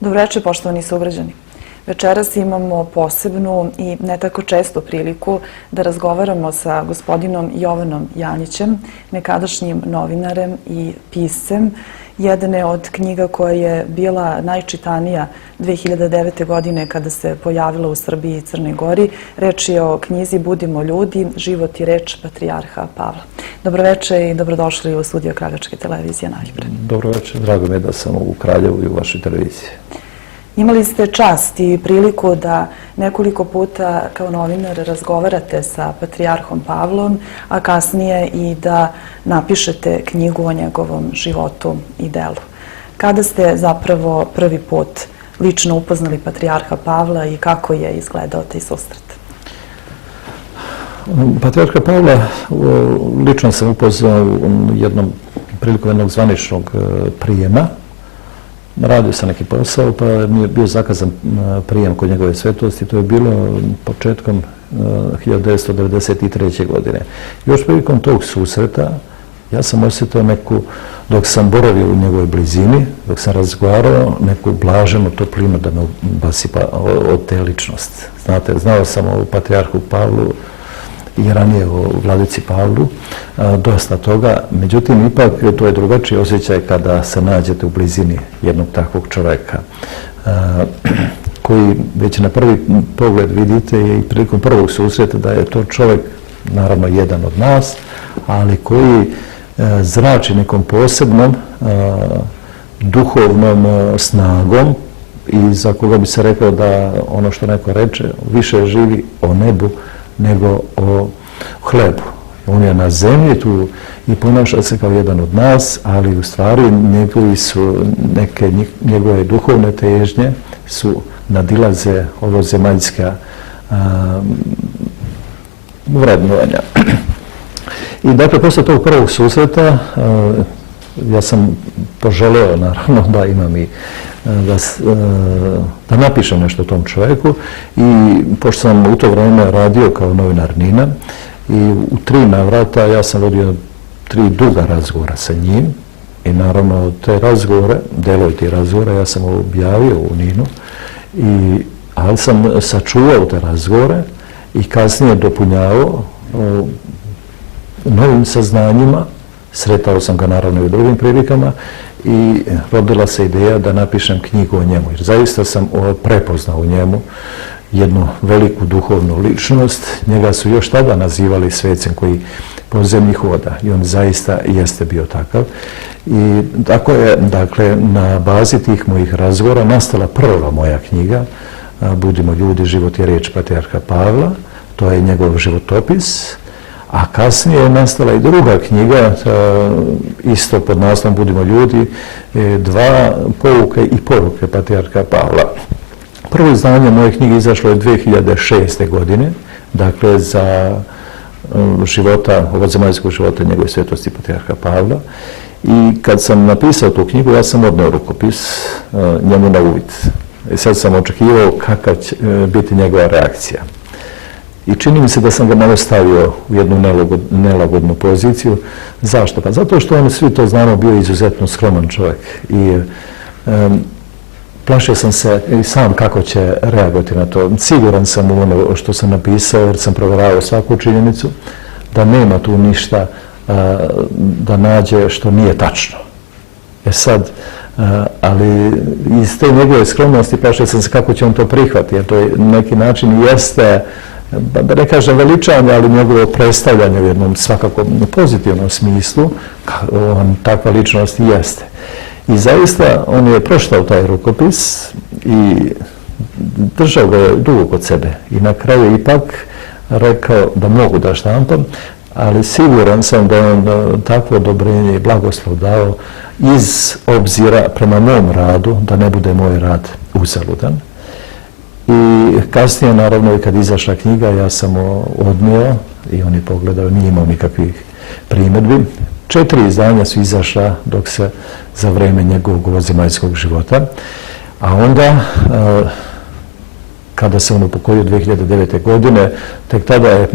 Dobro večer, poštovani sugrađani. Večeras imamo posebnu i ne tako čestu priliku da razgovaramo sa gospodinom Jovanom Janićem, nekadašnjim novinarem i piscem. Jedne od knjiga koja je bila najčitanija 2009. godine kada se pojavila u Srbiji i Crnoj Gori. Reč je o knjizi Budimo ljudi, život i reč patrijarha Pavla. Dobro večer i dobrodošli u studio Kraljevačke televizije najpre. Dobro večer, drago mi je da sam u Kraljevu i u vašoj televiziji. Imali ste čast i priliku da nekoliko puta kao novinar razgovarate sa patrijarhom Pavlom, a kasnije i da napišete knjigu o njegovom životu i delu. Kada ste zapravo prvi put lično upoznali patrijarha Pavla i kako je izgledao taj susret? Patrijarha Pavla lično sam upoznao prilikom jednog zvaničnog prijema. Radio sam neki posao, pa mi je bio zakazan prijem kod njegove svetosti. To je bilo početkom 1993. godine. Još prilikom tog susreta ja sam osjetio neku, dok sam boravio u njegovoj blizini, dok sam razgovarao, neku blaženu toplinu da me basipa od te ličnosti. Znate, znao sam o patrijarhu Pavlu i ranije o vladici Pavlu, dosta toga. Međutim, ipak to je drugačiji osjećaj kada se nađete u blizini jednog takvog čoveka koji već na prvi pogled vidite i prilikom prvog susreta da je to čovjek, naravno jedan od nas, ali koji zrači nekom posebnom duhovnom snagom i za koga bi se rekao da ono što neko reče više živi o nebu nego o hlebu. On je na zemlji tu i ponaša se kao jedan od nas, ali u stvari njegove duhovne težnje nadilaze ovo zemaljska vrednovanja. I dakle, posle tog prvog susreta ja sam poželeo naravno da imam i da napišem nešto o tom čovjeku i pošto sam u to vreme radio kao novinar NIN-a i u 3 navrata ja sam vodio 3 duga razgovora sa njim i naravno te razgovore, delove tih razgovora ja sam objavio u NIN-u, ali sam sačuvao te razgovore i kasnije dopunjavao novim saznanjima. Sretao sam ga naravno i u drugim prilikama i rodila se ideja da napišem knjigu o njemu. Jer zaista sam prepoznao u njemu jednu veliku duhovnu ličnost. Njega su još tada nazivali svecem koji po zemlji hoda i on zaista jeste bio takav. I tako je, dakle, na bazi tih mojih razgovora nastala prva moja knjiga Budimo ljudi, život i reč patrijarha Pavla. To je njegov životopis. A kasnije je nastala i druga knjiga, isto pod naslovom Budimo ljudi, 2 pouke i poruke patrijarha Pavla. Prvo izdanje moje knjige izašlo je 2006. godine, dakle za ovozemaljskog života njegove svetosti patrijarha Pavla. I kad sam napisao tu knjigu, ja sam odneo rukopis njemu na uvid. I sad sam očekivao kakva će biti njegova reakcija. I čini mi se da sam ga malo stavio u jednu nelagodnu poziciju. Zašto? Pa zato što on, svi to znamo, bio izuzetno skroman čovjek. I plašio sam se i sam kako će reagovati na to. Siguran sam u ono što sam napisao, jer sam provjeravao svaku činjenicu, da nema tu ništa da nađe što nije tačno. Sad, ali iz te njegove skromnosti plašio sam se kako će on to prihvatiti, jer to na neki način jeste, da ne kažem veličanje, ali njegovo predstavljanje u jednom svakako pozitivnom smislu, on takva ličnost jeste. I zaista on je pročitao taj rukopis i držao ga je dugo kod sebe. I na kraju ipak rekao da mogu da štampam, ali siguran sam da je on takvo odobrenje i blagoslov dao iz obzira prema mom radu, da ne bude moj rad uzaludan. I kasnije, naravno, i kad izašla knjiga, ja sam odnio i on je pogledao, nije imao nikakvih primjedbi. 4 izdanja su izašla dok se za vreme njegovog ovozemaljskog života. A onda, kada se on upokojio 2009. godine, tek tada je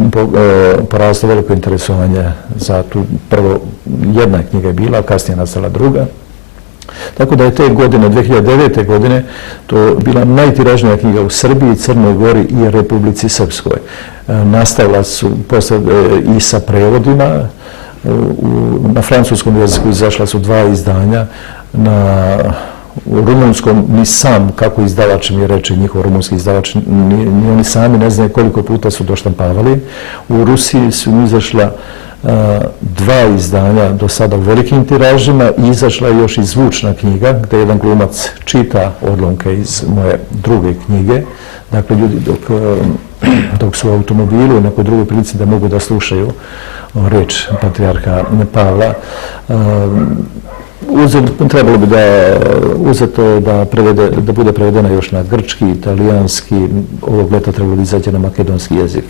poraslo veliko interesovanje za tu. Prvo jedna knjiga je bila, kasnije nastala druga. Tako da je te godine, 2009. godine, to bila najtiražnija knjiga u Srbiji, Crnoj Gori i Republici Srpskoj. Nastavila su posle i sa prevodima, na francuskom jeziku izašla su 2 izdanja, u rumunskom ni sam, kako izdavač mi reče, njihov rumunski izdavač, ni oni sami ne znaju koliko puta su doštampavali. U Rusiji su izašla 2 izdanja do sada u velikim tiražima i izašla je još i zvučna knjiga gdje jedan glumac čita odlomke iz moje druge knjige. Dakle, ljudi dok su u automobilu i nekoj drugoj prilici da mogu da slušaju reč patrijarha Pavla, trebalo bi da bude prevedena još na grčki, italijanski, ovog leta trebalo bi izaći na makedonski jezik.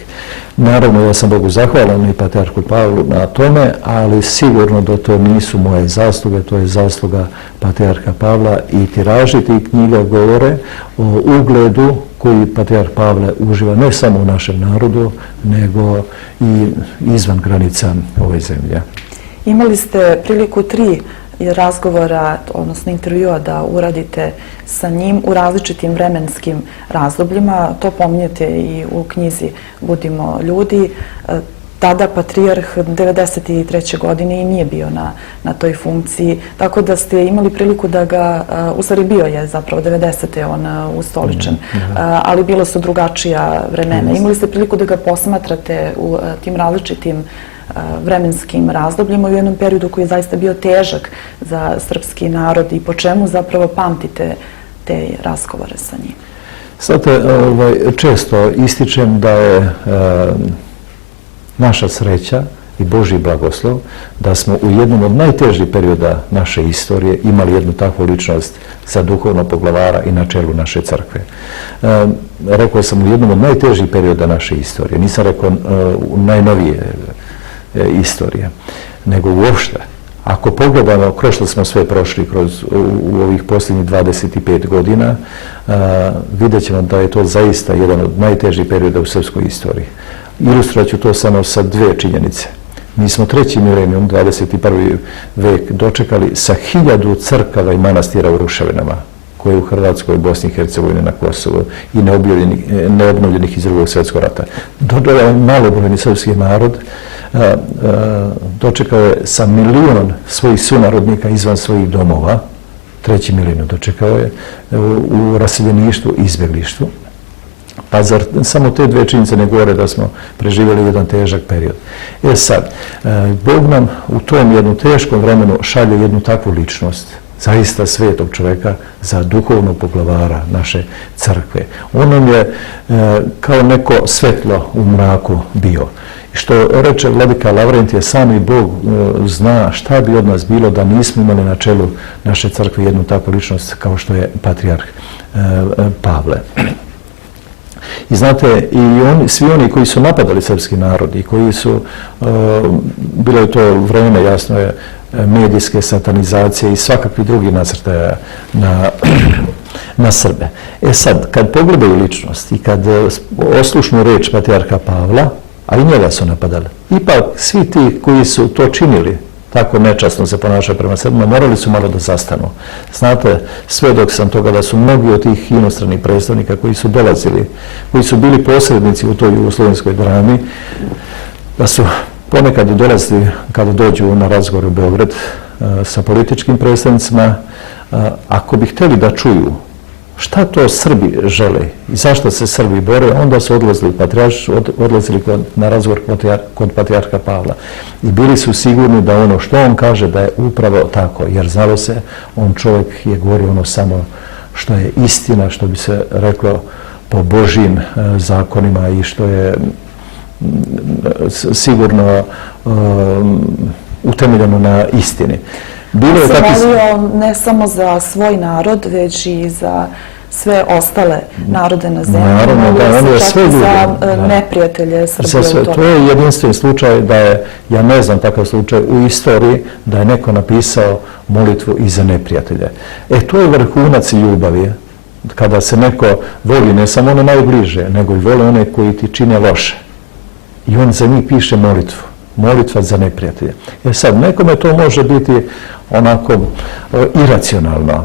Naravno, ja sam Bogu zahvalan i patrijarhu Pavlu na tome, ali sigurno da to nisu moje zasluge, to je zasluga patrijarha Pavla i tiraži tih knjiga govore o ugledu koji patrijarh Pavle uživa ne samo u našem narodu, nego i izvan granica ove zemlje. Imali ste priliku 3 razgovora, odnosno intervjua da uradite sa njim u različitim vremenskim razdobljima. To pominjete i u knjizi Budimo ljudi. Tada patrijarh 1993. godine i nije bio na toj funkciji, tako da ste imali priliku da ga, u stvari bio je zapravo 90. on ustoličen, ali bilo su drugačija vremena. Imali ste priliku da ga posmatrate u tim različitim vremenskim razdobljima u jednom periodu koji je zaista bio težak za srpski narod i po čemu zapravo pamtite te razgovore sa njim? Znate, često ističem da je naša sreća i Božji blagoslov da smo u jednom od najtežih perioda naše istorije imali jednu takvu ličnost za duhovnog poglavara i na čelu naše crkve. Rekao sam u jednom od najtežih perioda naše istorije, nisam rekao u najnovije istorije, nego uopšte. Ako pogledamo kroz što smo sve prošli u ovih posljednjih 25 godina, vidjet ćemo da je to zaista jedan od najtežih perioda u srpskoj istoriji. Ilustrovat ću to samo sa 2 činjenice. Mi smo 3. milenijum, 21. vek, dočekali sa 1000 crkava i manastira u ruševinama, koje u Hrvatskoj, Bosni i Hercegovini, na Kosovu i neobnovljenih iz Drugog svjetskog rata. Dodao je malobrojni srpski narod, dočekao je sa 1 milion svojih sunarodnika izvan svojih domova, 3. milenijum dočekao je u raseljeništvu i izbjeglištvu. Pa zar samo te 2 činjenice ne govore da smo preživjeli jedan težak period? Sad, Bog nam u tom jednom teškom vremenu šalje jednu takvu ličnost, zaista svetog čovjeka za duhovnog poglavara naše crkve. On nam je kao neko svetlo u mraku bio. Što reče vladika Lavrentije, sami Bog zna šta bi od nas bilo da nismo imali na čelu naše crkve jednu takvu ličnost kao što je patrijarh Pavle. I znate, i svi oni koji su napadali srpski narod i koji su, bilo je to vreme, jasno je, medijske satanizacije i svakakvi drugi nasrtaja na Srbe. Sad, kad pogledaju ličnost i kad oslušnu reč patrijarha Pavla, a i njega su napadali, ipak svi ti koji su to činili, tako nečasno se ponašaju prema Srbima, morali su malo da zastanu. Znate, svedok sam toga da su mnogi od tih inostranih predstavnika koji su dolazili, koji su bili posrednici u toj jugoslovenskoj drami, da su ponekad dolazili kada dođu na razgovor u Beograd sa političkim predstavnicima, ako bi htjeli da čuju šta to Srbi žele i zašto se Srbi bore, onda su odlazili na razgovor kod patrijarha Pavla. I bili su sigurni da ono što on kaže da je upravo tako, jer znalo se, on čovjek je govorio ono samo što je istina, što bi se reklo po Božjim zakonima i što je sigurno utemeljeno na istini. On se molio ne samo za svoj narod, već i za sve ostale narode na zemlji. Naravno, da, on je sve ljudi. Za neprijatelje Srbije u tome. To je jedinstven slučaj da je, ja ne znam takav slučaj u istoriji, da je neko napisao molitvu i za neprijatelje. To je vrhunac ljubavi, kada se neko voli ne samo one najbliže, nego i voli one koji ti čine loše. I on za njih piše molitvu. molitva za neprijatelje. Jer sad, nekome to može biti onako iracionalno,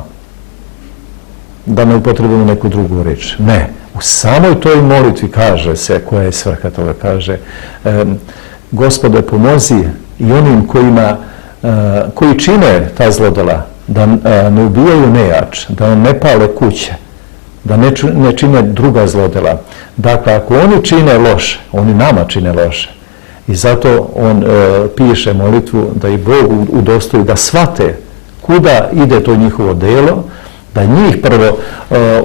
da ne upotrebimo neku drugu reč. Ne, u samoj toj molitvi kaže se, koja je svrha toga, kaže Gospode, pomozi i onim koji čine ta zlodela, da ne ubijaju nejač, da ne pale kuće, da ne čine druga zlodela. Dakle, ako oni čine loše, oni nama čine loše. I zato on piše molitvu da i Bog udostoji da shvate kuda ide to njihovo delo, da njih prvo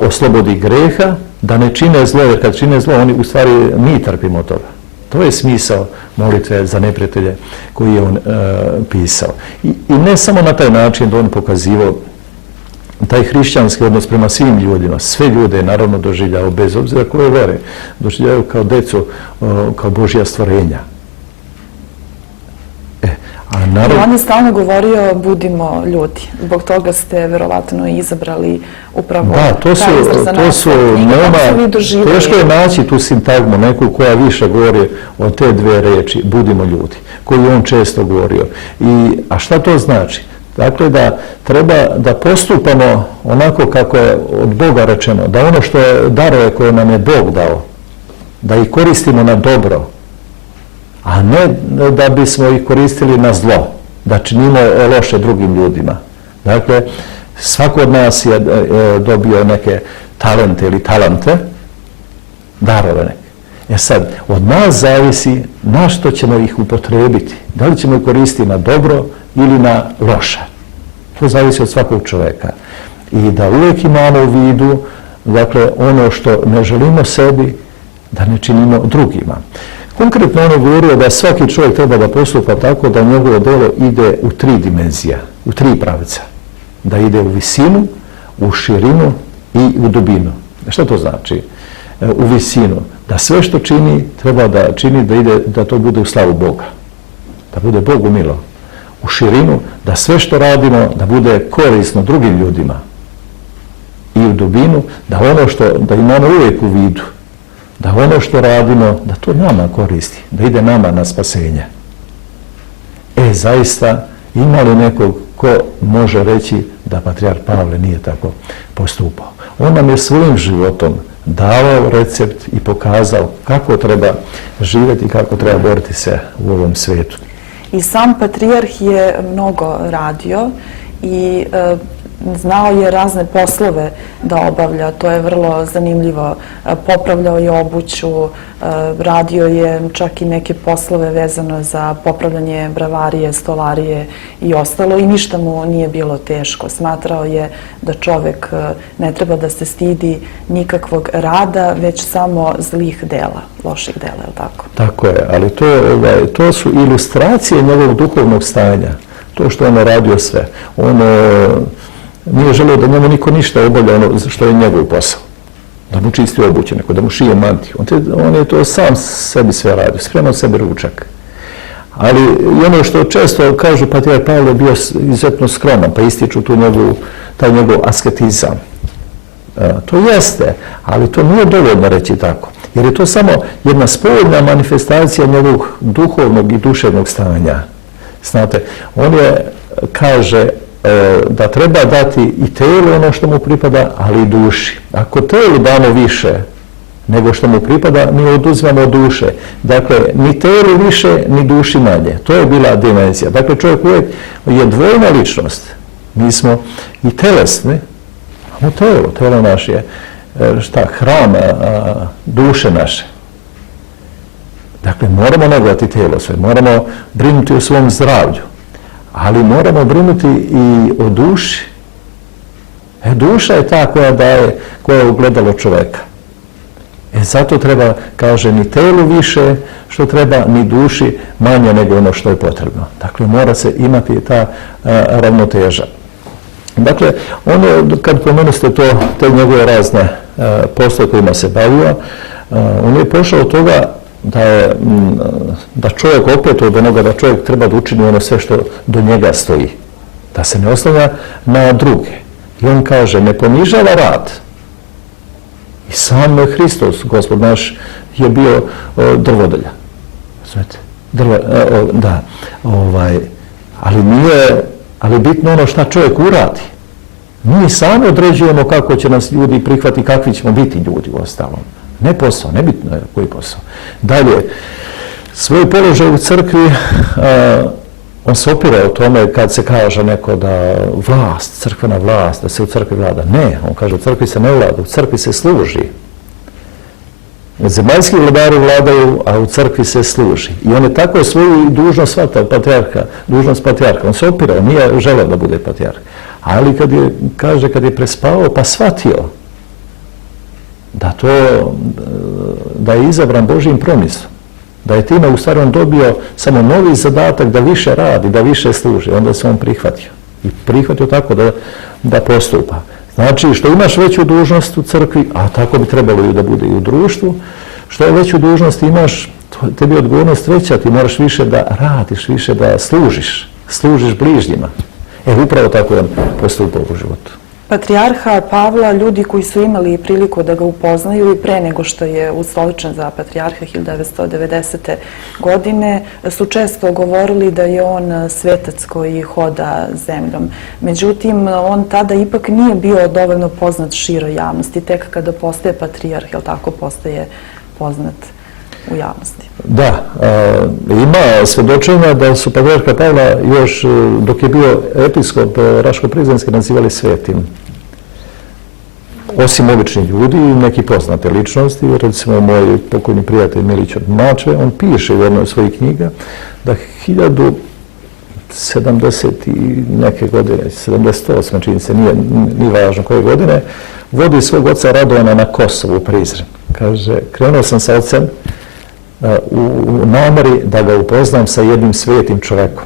oslobodi greha, da ne čine zlo, jer kad čine zlo, oni u stvari mi trpimo toga. To je smisao molitve za neprijatelje koji je on pisao. I ne samo na taj način da on pokazivao taj hrišćanski odnos prema svim ljudima, sve ljude je naravno doživljao, bez obzira koje vere, doživljaju kao decu, kao Božja stvorenja. I on je stalno govorio budimo ljudi. Zbog toga ste verovatno izabrali upravo taj izraz za naslov knjige. Teško je naći tu sintagmu, neku koja više govori o te dve reči, budimo ljudi, koju on često govorio. A šta to znači? Dakle, da treba da postupamo onako kako je od Boga rečeno, da ono što je darove koje nam je Bog dao, da ih koristimo na dobro, a ne da bismo ih koristili na zlo, da činimo loše drugim ljudima. Dakle, svako od nas je dobio neke talente ili talante, darove neke. Sad, od nas zavisi na što ćemo ih upotrebiti. Da li ćemo ih koristiti na dobro ili na loše. To zavisi od svakog čoveka. I da uvijek imamo u vidu, dakle, ono što ne želimo sebi, da ne činimo drugima. Konkretno on je govorio da svaki čovjek treba da postupa tako da njegovo delo ide u 3 dimenzija, u 3 pravca. Da ide u visinu, u širinu i u dubinu. Šta to znači? U visinu. Da sve što čini, treba da čini da to bude u slavu Boga. Da bude Bogu milo. U širinu, da sve što radimo, da bude korisno drugim ljudima. I u dubinu, da imamo uvijek u vidu, da ono što radimo, da to nama koristi, da ide nama na spasenje. Zaista, ima li nekog ko može reći da patrijarh Pavle nije tako postupao? On nam je svojim životom davao recept i pokazao kako treba živjeti i kako treba boriti se u ovom svijetu. I sam patrijarh je mnogo radio i znao je razne poslove da obavlja, to je vrlo zanimljivo. Popravljao je obuću, radio je čak i neke poslove vezano za popravljanje bravarije, stolarije i ostalo i ništa mu nije bilo teško. Smatrao je da čovek ne treba da se stidi nikakvog rada, već samo zlih dela, loših dela, je li tako? Tako je, ali to su ilustracije njegovog duhovnog stanja, to što on je radio sve. On nije želeo da njemu niko ništa obavlja ono što je njegov posao. Da mu čisti obuće neko, da mu šije mantiju. On je to sam sebi sve radio, spremao sebi ručak. Ali i ono što često kažu, patrijarh Pavle je bio izuzetno skroman, pa ističu taj njegov asketizam. To jeste, ali to nije dovoljno reći tako. Jer je to samo jedna spoljna manifestacija njegovog duhovnog i duševnog stanja. Znate, on kaže da treba dati i telu ono što mu pripada, ali i duši. Ako telu damo više nego što mu pripada, mi oduzimamo duše. Dakle, ni telu više, ni duši manje. To je bila dimenzija. Dakle, čovjek uvijek je dvojna ličnost. Mi smo i telesni, a telo naše je hram duše naše. Dakle, moramo negovati telo sve, moramo brinuti o svom zdravlju. Ali moramo brinuti i o duši. Duša je ta koja je ogledalo čoveka. Zato treba, kaže, ni telu više što treba, ni duši manje nego ono što je potrebno. Dakle, mora se imati ta ravnoteža. Dakle, kad pomenuli te njegove razne posle kojima se bavio, on je pošao od toga da čovjek opet od onoga da čovjek treba da učini ono sve što do njega stoji. Da se ne oslanja na druge. I on kaže, ne ponižava rad. I sam Hristos, Gospod naš, je bio drvodelja. ali bitno ono šta čovjek uradi. Mi sami određujemo kako će nas ljudi prihvati, kakvi ćemo biti ljudi u ostalom. Ne posao, nebitno je koji posao. Dalje, svoj položaj u crkvi, on se opire o tome kad se kaže neko da vlast, crkvena vlast, da se u crkvi vlada. Ne, on kaže u crkvi se ne vlada, u crkvi se služi. Zemaljski vladari vladaju, a u crkvi se služi. I on je tako svoju dužnost shvatao, dužnost patrijarha. On se opirao, nije želeo da bude patrijarh. Ali kad je prespavao, pa shvatio da je izabran Božjim promislom. Da je time u stvari on dobio samo novi zadatak da više radi, da više služi. Onda se on prihvatio. I prihvatio tako da postupa. Znači, što imaš veću dužnost u crkvi, a tako bi trebalo i da bude i u društvu, što je veću dužnost imaš, tebi je odgovornost veća, ti moraš više da radiš, više da služiš bližnjima. Upravo tako je on postupao u životu. Patrijarha Pavla, ljudi koji su imali priliku da ga upoznaju i pre nego što je ustoličen za patrijarha 1990. godine, su često govorili da je on svetac koji hoda zemljom. Međutim, on tada ipak nije bio dovoljno poznat široj javnosti. Tek kada postaje patrijarh, jel tako, postaje poznat u javnosti. Da, ima svedočenja da su patrijarha Pavla još dok je bio episkop Raško-Prizrenski nazivali svetim. Osim običnih ljudi i neki poznate ličnosti, recimo moj pokojni prijatelj Milić od Mačve, on piše u jednoj od svojih knjiga da 1070 i neke godine, 78, čini se, nije važno koje godine, vodi svog oca Radovana na Kosovu u Prizren. Kaže, krenuo sam sa ocem u nameri da ga upoznam sa jednim svetim čovjekom,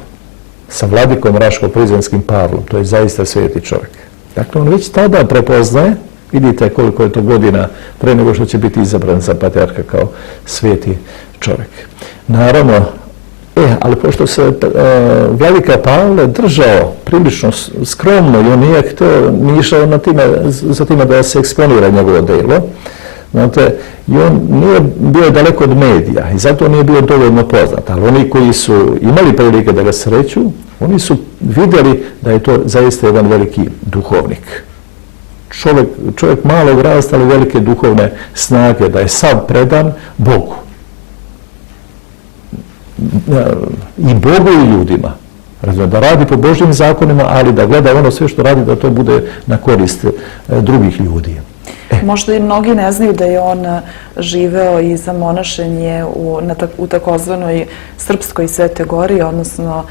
sa vladikom Raško-Prizrenskim Pavlom. To je zaista sveti čovjek. Dakle, on već tada prepoznaje, vidite koliko je to godina pre nego što će biti izabran za patrijarha kao sveti čovjek. Naravno, ali pošto se vladika Pavle držao prilično skromno i on nije išao za time da se eksponira njegovo delo, znate, i on nije bio daleko od medija i zato nije bio dovoljno poznat, ali oni koji su imali prilike da ga sreću, oni su vidjeli da je to zaista jedan veliki duhovnik. Čovjek malog rasta, ali velike duhovne snage, da je sav predan Bogu. I Bogu i ljudima. Da radi po Božjim zakonima, ali da gleda ono sve što radi, da to bude na korist drugih ljudi. Možda i mnogi ne znaju da je on živeo i za monašenje u takozvanoj Srpskoj Svete Gori, odnosno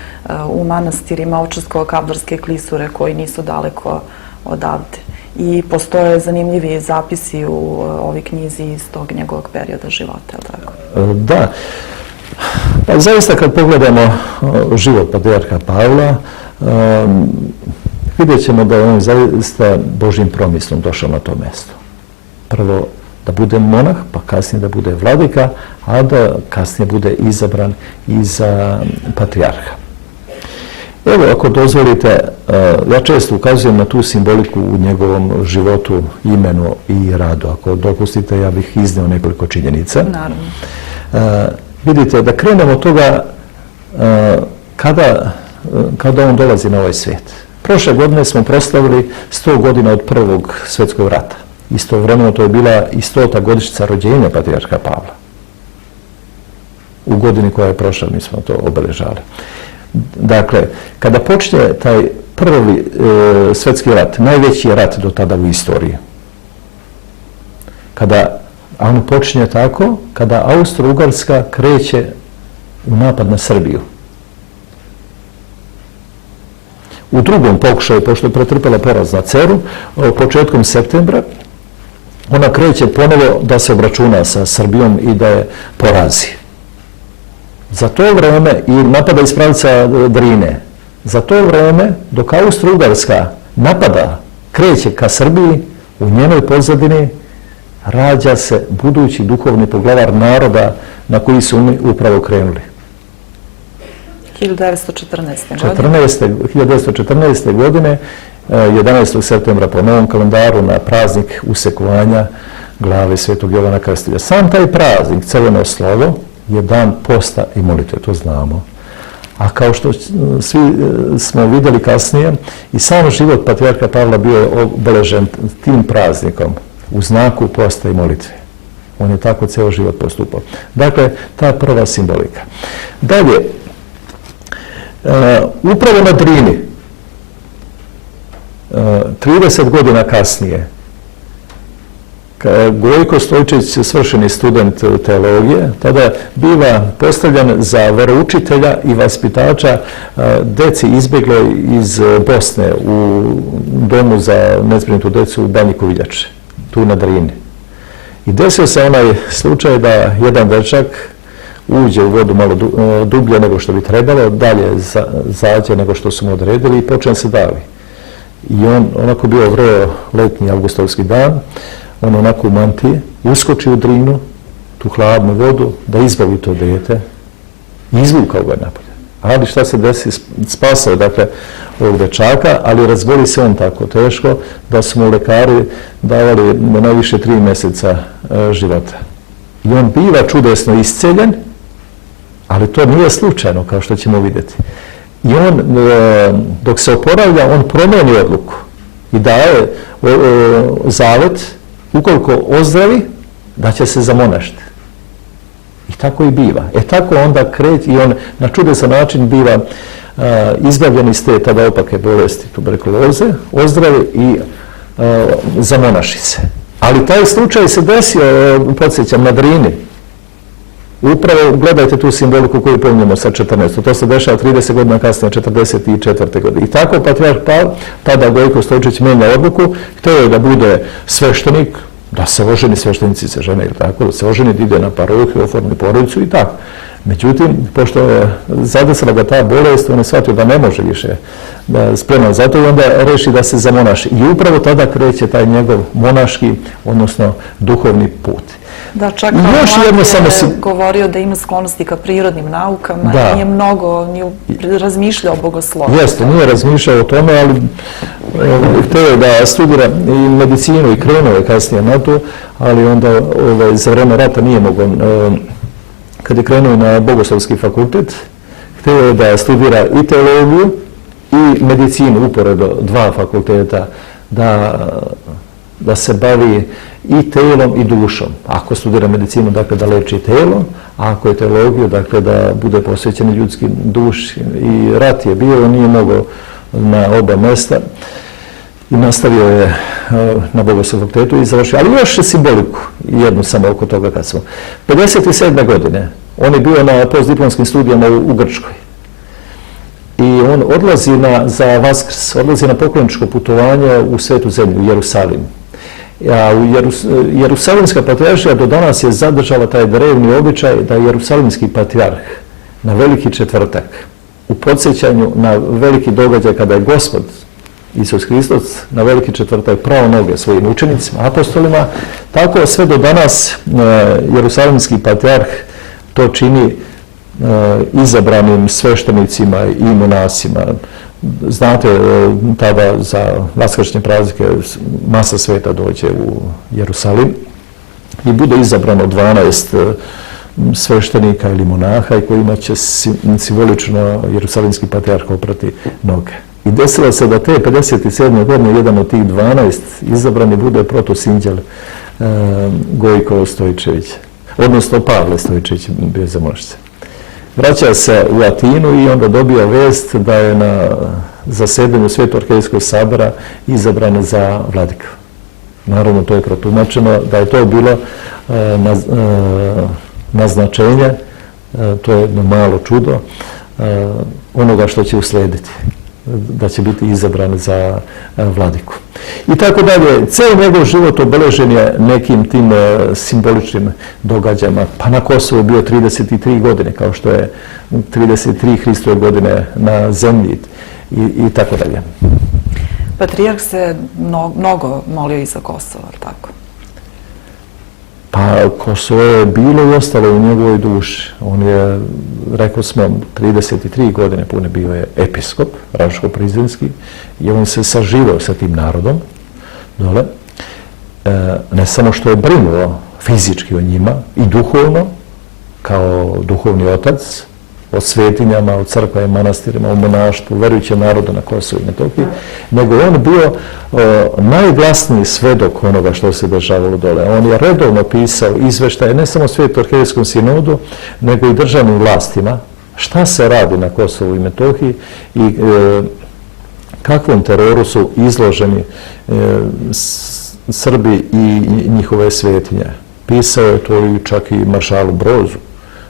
u manastirima Ovčarsko-Kablarske klisure koji nisu daleko odavde. I postoje zanimljivi zapisi u ovoj knjizi iz tog njegovog perioda života, je li tako? Da. Pa zaista kad pogledamo život patrijarha Pavla, vidjet ćemo da je on zaista Božjim promislom došao na to mjesto. Prvo da bude monah, pa kasnije da bude vladika, a da kasnije bude izabran i za patrijarha. Evo, ako dozvolite, ja često ukazujem na tu simboliku u njegovom životu, imenu i radu. Ako dopustite, ja bih izneo nekoliko činjenica. Naravno. Vidite, da krenemo od toga kada on dolazi na ovaj svijet. Prošle godine smo proslavili 100 godina od Prvog svjetskog rata. Istovremeno to je bila i 100. godišnjica rođenja patrijarha Pavla. U godini koja je prošla mi smo to obeležali. Dakle, kada počne taj Prvi svjetski rat, najveći rat do tada u istoriji, a on počinje tako kada Austro-Ugarska kreće u napad na Srbiju. U drugom pokušaju, pošto je pretrpela poraz na Ceru, početkom septembra, ona kreće ponovo da se obračuna sa Srbijom i da je porazi. Za to vreme, i napada iz pravca Drine, za to vreme, dok Austro-Ugarska napada, kreće ka Srbiji, u njenoj pozadini rađa se budući duhovni poglavar naroda na koji su oni upravo krenuli. 1914. godine, 11. septembra po novom kalendaru na praznik usekovanja glave Svetog Jovana Krstitelja. Sam taj praznik, crveno slovo, je dan posta i molitve, to znamo. A kao što svi smo vidjeli kasnije, i sam život patrijarha Pavla bio je obeležen tim praznikom u znaku posta i molitve. On je tako ceo život postupao. Dakle, ta prva simbolika. Dalje, upravo na Drini, 30 godina kasnije, Gojko Stojčić, svršeni student teologije, tada biva postavljan za veroučitelja i vaspitača deci izbjegloj iz Bosne u domu za nezbrinutu decu u Banji Koviljače, tu na Drini. I desio se onaj slučaj da jedan dečak uđe u vodu malo dublje nego što bi trebalo, dalje zađe nego što su mu odredili i počne se davi. I on, onako bio vrlo letnji avgustovski dan, on onako u mantiji, uskoči u Drinu, tu hladnu vodu, da izbavi to dete i izvukao ga napolje. Ali šta se desi? Spasao, dakle, ovog dečaka, ali razboli se on tako teško da su mu lekari davali najviše 3 mjeseca života. I on biva čudesno isceljen, ali to nije slučajno, kao što ćemo vidjeti. I on, dok se oporavlja, on promijeni odluku i daje zavet, ukoliko ozdravi, da će se zamonašiti. I tako i biva. Tako onda kreće i on na čudesan način biva izbavljen iz te tada opake bolesti tuberkuloze, ozdravi i zamonaši se. Ali taj slučaj se desio, podsjećam, na Drini. Upravo gledajte tu simboliku koju pominjemo sa 14. To se dešava 30 godina kasnije, 44. godine. I tako patrijarh Pavle, tada Gojko Stojčić menja odluku, htio je da bude sveštenik, da se oženi, sveštenici se žene, ili tako, da se oženi, da ide na parohiju, oformi porodicu i tako. Međutim, pošto je zadesila ga ta bolest, on je shvatio da ne može više spreman za to i onda reši da se zamonaši. I upravo tada kreće taj njegov monaški, odnosno duhovni put. Da, čak kao mlad je govorio da ima sklonosti ka prirodnim naukama, nije mnogo razmišljao o bogoslovstvu. Jeste, nije razmišljao o tome, ali htio je da studira i medicinu i krenuo je kasnije na to, ali onda za vreme rata nije mogao. Kad je krenuo na Bogoslovski fakultet, htio je da studira i teologiju i medicinu, uporedo 2 fakulteta, da se bavi i telom i dušom. Ako studira medicinu, dakle da leči telo, a ako je teologiju, dakle da bude posvećen ljudskim duši. I rat je bio, nije mogao na oba mesta i nastavio je na Bogoslovskom fakultetu i završio. Ali još simboliku, jednu samo oko toga kad smo. 57. godine, on je bio na postdiplomskim studijama u Grčkoj. I on odlazi za Vaskrs, odlazi na pokloničko putovanje u Svetu zemlju, u Jerusalim. A Jerusalimska patrijaršija do danas je zadržala taj drevni običaj da Jerusalimski patrijarh na Veliki četvrtak u podsjećanju na veliki događaj kada je Gospod Isus Hristos na Veliki četvrtak prao noge svojim učenicima, apostolima, tako sve do danas Jerusalimski patrijarh to čini izabranim sveštenicima i monasima. Znate, tada za vaskršnje praznike masa sveta dođe u Jerusalim i bude izabrano 12 sveštenika ili monaha i kojima će simbolično Jerusalimski patrijarh oprati noge. I desilo se da te 57. godine jedan od tih 12 izabrani bude protosinđel Gojko Stojčević, odnosno Pavle Stojčević bio za mošće. Vraća se u Atinu i onda dobija vest da je na zasedanju Sveto-Orhejskog sabora izabran za vladika. Naravno, to je protumačeno da je to bilo naznačenje, to je jedno malo čudo, onoga što će uslediti, da će biti izabran za vladiku. I tako dalje, ceo njegov život obeležen je nekim tim simboličnim događajima. Pa na Kosovu je bio 33 godine, kao što je 33 Hristove godine na zemlji i tako dalje. Patrijarh se mnogo molio i za Kosovo, ali tako? Pa Kosovo je bilo i ostalo u njegovoj duši. On je, rekao smo, 33 godine pune bio je episkop, Raško-Prizrenski, i on se saživao sa tim narodom dole. Ne samo što je brinuo fizički o njima i duhovno, kao duhovni otac, o svetinjama, o crkvama i manastirima, o monaštvu, verujućem narodu na Kosovu i Metohiji, nego on bio najglasniji svedok onoga što se dešavalo dole. On je redovno pisao izveštaje ne samo Sveto-arhijejskom sinodu, nego i državnim vlastima, šta se radi na Kosovu i Metohiji i kakvom teroru su izloženi Srbi i njihove svetinje. Pisao je to i čak i maršalu Brozu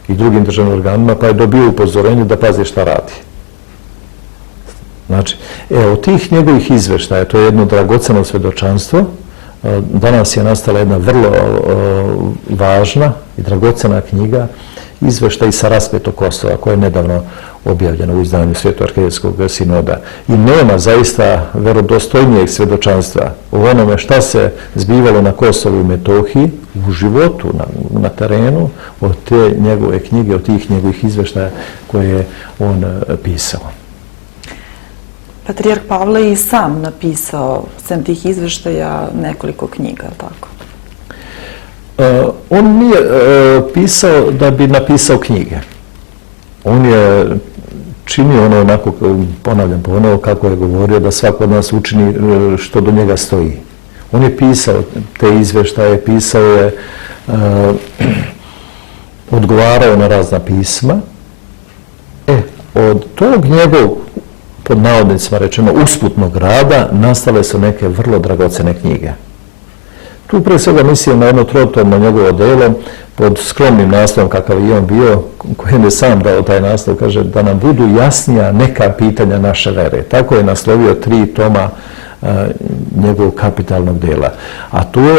i drugim državnim organima, pa je dobio upozorenje da pazi šta radi. Znači, od tih njegovih izveštaja, to je jedno dragoceno svedočanstvo, danas je nastala jedna vrlo važna i dragocena knjiga, izveštaj sa raspetog Kosova, koja je nedavno objavljena u izdanju Sveto-arhijejskog sinoda. I nema zaista verodostojnijeg svedočanstva o onome šta se zbivalo na Kosovu i Metohiji, u životu, na terenu, od te njegove knjige, od tih njegovih izveštaja koje je on pisao. Patrijarh Pavle je i sam napisao, sem tih izveštaja, nekoliko knjiga, tako? On nije pisao da bi napisao knjige. On je činio ono onako, ponavljam ponovo, kako je govorio, da svako od nas učini što do njega stoji. On je pisao te izveštaje, pisao je, odgovarao na razna pisma. Od tog njegovog, pod navodnicima rečeno, usputnog rada, nastale su neke vrlo dragocene knjige. Tu pre svega mislim na jedno trotomno njegovo delo pod skromnim naslovom kakav je on bio, kojem je sam dao taj naslov, kaže da nam budu jasnija neka pitanja naše vere. Tako je naslovio 3 toma njegovog kapitalnog dela. A tu je,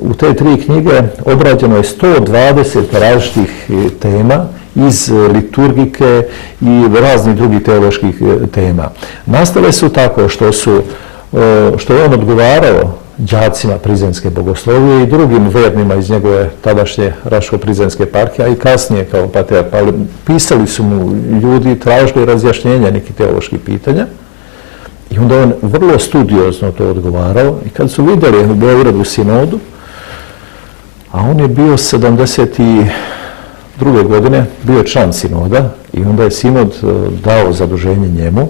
u te 3 knjige obrađeno je 120 različitih tema iz liturgike i raznih drugih teoloških tema. Nastale su tako što je on odgovarao đacima Prizrenske bogoslovije i drugim vernima iz njegove tadašnje Raško-Prizrenske eparhije, a i kasnije kao patrijarh Pavle. Pisali su mu ljudi, tražili razjašnjenja nekih teoloških pitanja i onda on vrlo studiozno to odgovarao i kad su vidjeli u Beogradu sinodu, a on je bio 72. godine, bio član sinoda i onda je sinod dao zaduženje njemu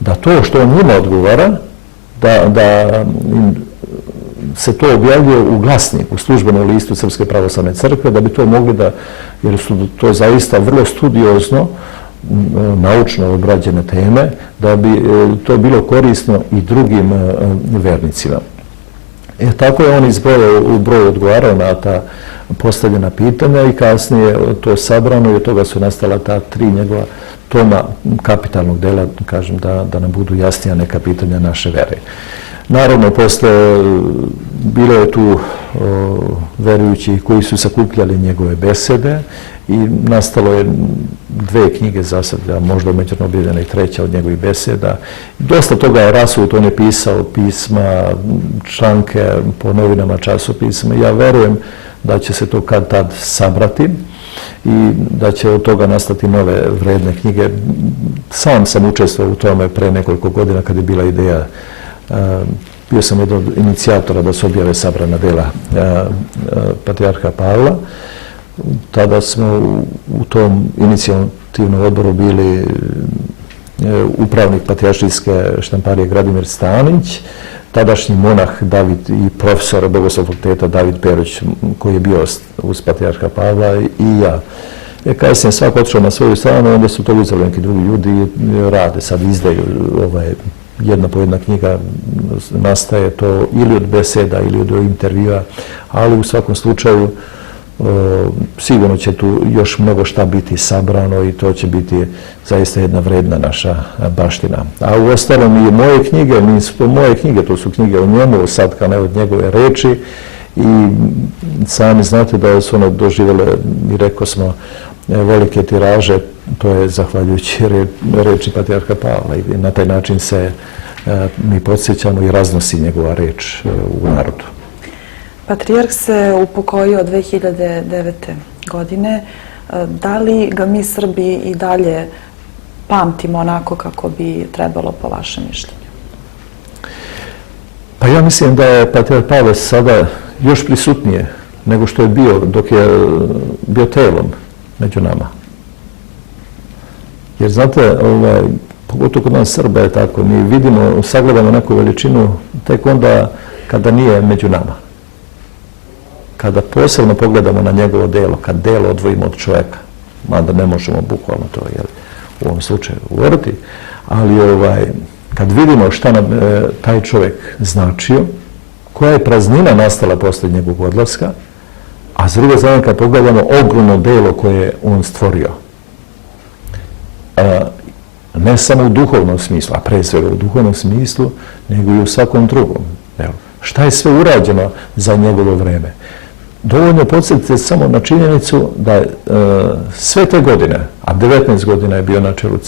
da to što on njima odgovara, da se to objavljuje u glasniku, u službenom listu Srpske pravoslavne crkve, da bi to mogli da, jer su to zaista vrlo studiozno, naučno obrađene teme, da bi to bilo korisno i drugim vernicima. Tako je on u broju odgovarao na ta postavljena pitanja i kasnije to sabrano i od toga su nastala ta 3 njegova toma kapitalnog dela, kažem, da nam budu jasnija neka pitanja naše vere. Naravno, posle bilo je tu verujući koji su sakupljali njegove besede i nastalo je 2 knjige za sad, možda umeđutim objavljena i 3. od njegovih beseda. Dosta toga je rasut, on je pisao pisma, članke po novinama, časopisama. Ja verujem da će se to kad tad sabrati i da će od toga nastati nove vredne knjige. Sam sam učestvovao u tome pre nekoliko godina kad je bila ideja. Bio sam jedan od inicijatora da se objave sabrana dela patrijarha Pavla. Tada smo u tom inicijativnom odboru bili upravnik patrijaršijske štamparije Gradimir Stanić, tadašnji monah David i profesor Bogoslovnog fakulteta David Perović, koji je bio uz patrijarha Pavla, i ja. Kada sam svako otišao na svoju stranu, onda su to uzeli neki drugi ljudi i rade, sad izdaju jedna po jedna knjiga, nastaje to ili od beseda ili od intervjua, ali u svakom slučaju sigurno će tu još mnogo šta biti sabrano i to će biti zaista jedna vredna naša baština. A u ostalom i moje knjige, to su knjige o njemu, satkane od njegove reči i sami znate da su one doživjele, i rekao smo, velike tiraže, to je zahvaljujući reči patrijarha Pavla i na taj način se mi podsjećamo i raznosi njegova reč u narodu. Patrijarh se upokojio 2009. godine. Da li ga mi Srbi i dalje pamtimo onako kako bi trebalo po vašem mišljenju? Pa ja mislim da je patrijarh Pavle sada još prisutnije nego što je bio dok je bio telom među nama. Jer znate, pogotovo kod nas Srba je tako, mi vidimo, sagledamo neku veličinu tek onda kada nije među nama. Kada posebno pogledamo na njegovo delo, kad delo odvojimo od čovjeka, mada ne možemo bukvalno to u ovom slučaju govoriti, ali kad vidimo šta nam taj čovjek značio, koja je praznina nastala poslije njegovog odlaska, a s druge strane kad pogledamo ogromno delo koje je on stvorio, ne samo u duhovnom smislu, a pre svega u duhovnom smislu, nego i u svakom drugom. Šta je sve urađeno za njegovo vreme? Dovoljno podsjetite samo na činjenicu da je sve te godine, a 19 godina je bio na čelu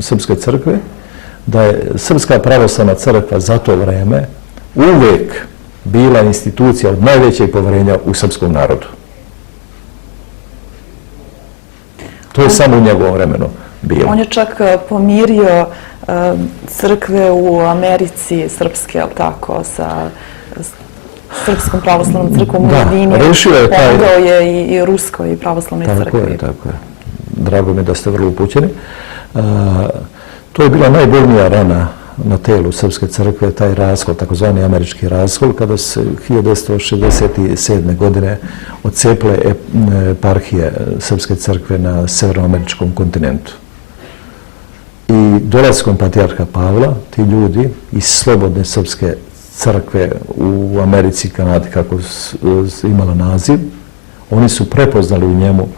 Srpske crkve, da je Srpska pravoslavna crkva za to vreme uvek bila institucija od najvećeg poverenja u srpskom narodu. To je samo u njegovom vremenu bilo. On je čak pomirio crkve u Americi srpske, ali tako, sa Srpskom pravoslavnom crkvom u Medini. Pomogao je i Ruskoj pravoslavnoj crkvi. Tako je. Drago mi je da ste vrlo upućeni. To je bila najbolnija rana na telu Srpske crkve, taj raskol, takozvani američki raskol, kada se 1967. godine odcepile eparhije Srpske crkve na severnoameričkom kontinentu. I dolaskom patrijarha Pavla, ti ljudi iz slobodne Srpske crkve u Americi i Kanadi, kako imala naziv, oni su prepoznali u njemu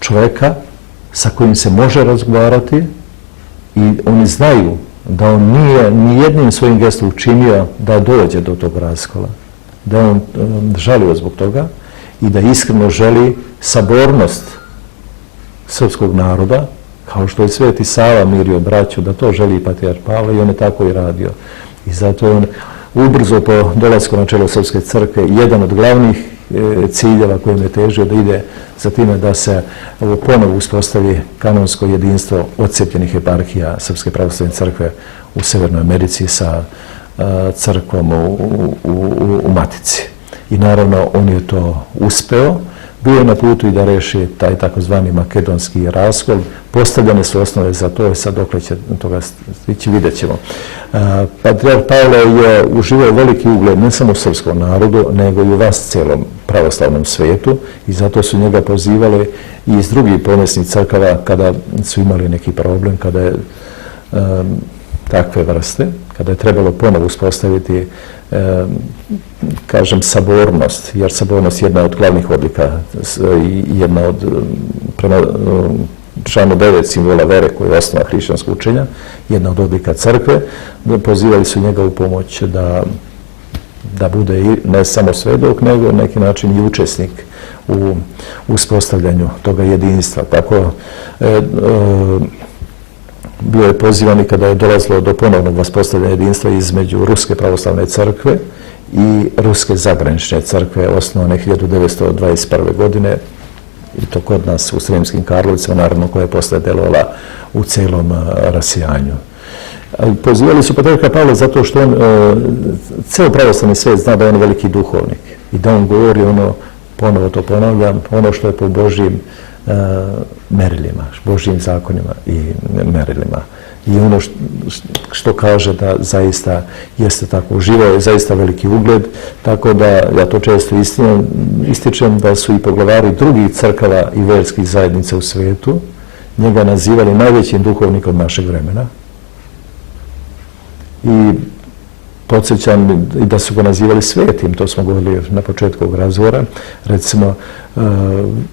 čovjeka sa kojim se može razgovarati i oni znaju da on nije ni jednim svojim gestom učinio da dođe do tog raskola, da on žalio zbog toga i da iskreno želi sabornost srpskog naroda, kao što je Sveti Sava mirio braću, da to želi i patrijarh Pavle i on je tako i radio. I zato je on ubrzo po dolasku na čelo Srpske crkve jedan od glavnih ciljeva kojim je težio da ide za time da se ponovo uspostavi kanonsko jedinstvo odcepljenih eparhija Srpske pravoslavne crkve u Severnoj Americi sa crkvom u Matici. I naravno on je to uspeo. Bio je na putu i da reši taj takozvani makedonski raskol. Postavljene su osnove za to i sad dokle će toga stići, vidjet ćemo. Patrijarh Pavle je uživao veliki ugled ne samo u srpskom narodu, nego i u vas cijelom pravoslavnom svijetu i zato su njega pozivali i iz drugih pomesnih crkava kada su imali neki problem, kada je takve vrste, kada je trebalo ponovo uspostaviti kažem, sabornost, jer sabornost je jedna od glavnih odlika i jedna od, prema članu 9 simbola vere koji je osnova hrišćanskog učenja, jedna od odlika crkve, pozivali su njega u pomoć da bude ne samo svedok, nego na neki način i učesnik u uspostavljanju toga jedinstva. Tako bio je pozivan i kada je dolazilo do ponovnog uspostavljanja jedinstva između Ruske pravoslavne crkve i Ruske zagranične crkve, osnovane 1921. godine, i to kod nas u Sremskim Karlovicama, naravno koja je posle delovala u celom rasijanju. Pozivali su patrijarha Pavla zato što on, ceo pravoslavni svijet zna da je on veliki duhovnik i da on govori ponovo to ponavljam, ono što je po Božjim merilima, Božjim zakonima i merilima. I ono što kaže da zaista jeste tako. Uživao je zaista veliki ugled, tako da ja to često ističem da su i poglavari drugih crkava i verskih zajednica u svijetu njega nazivali najvećim duhovnikom našeg vremena. I podsjećam i da su ga nazivali svetim, to smo govorili na početku ovog razgovora. Recimo,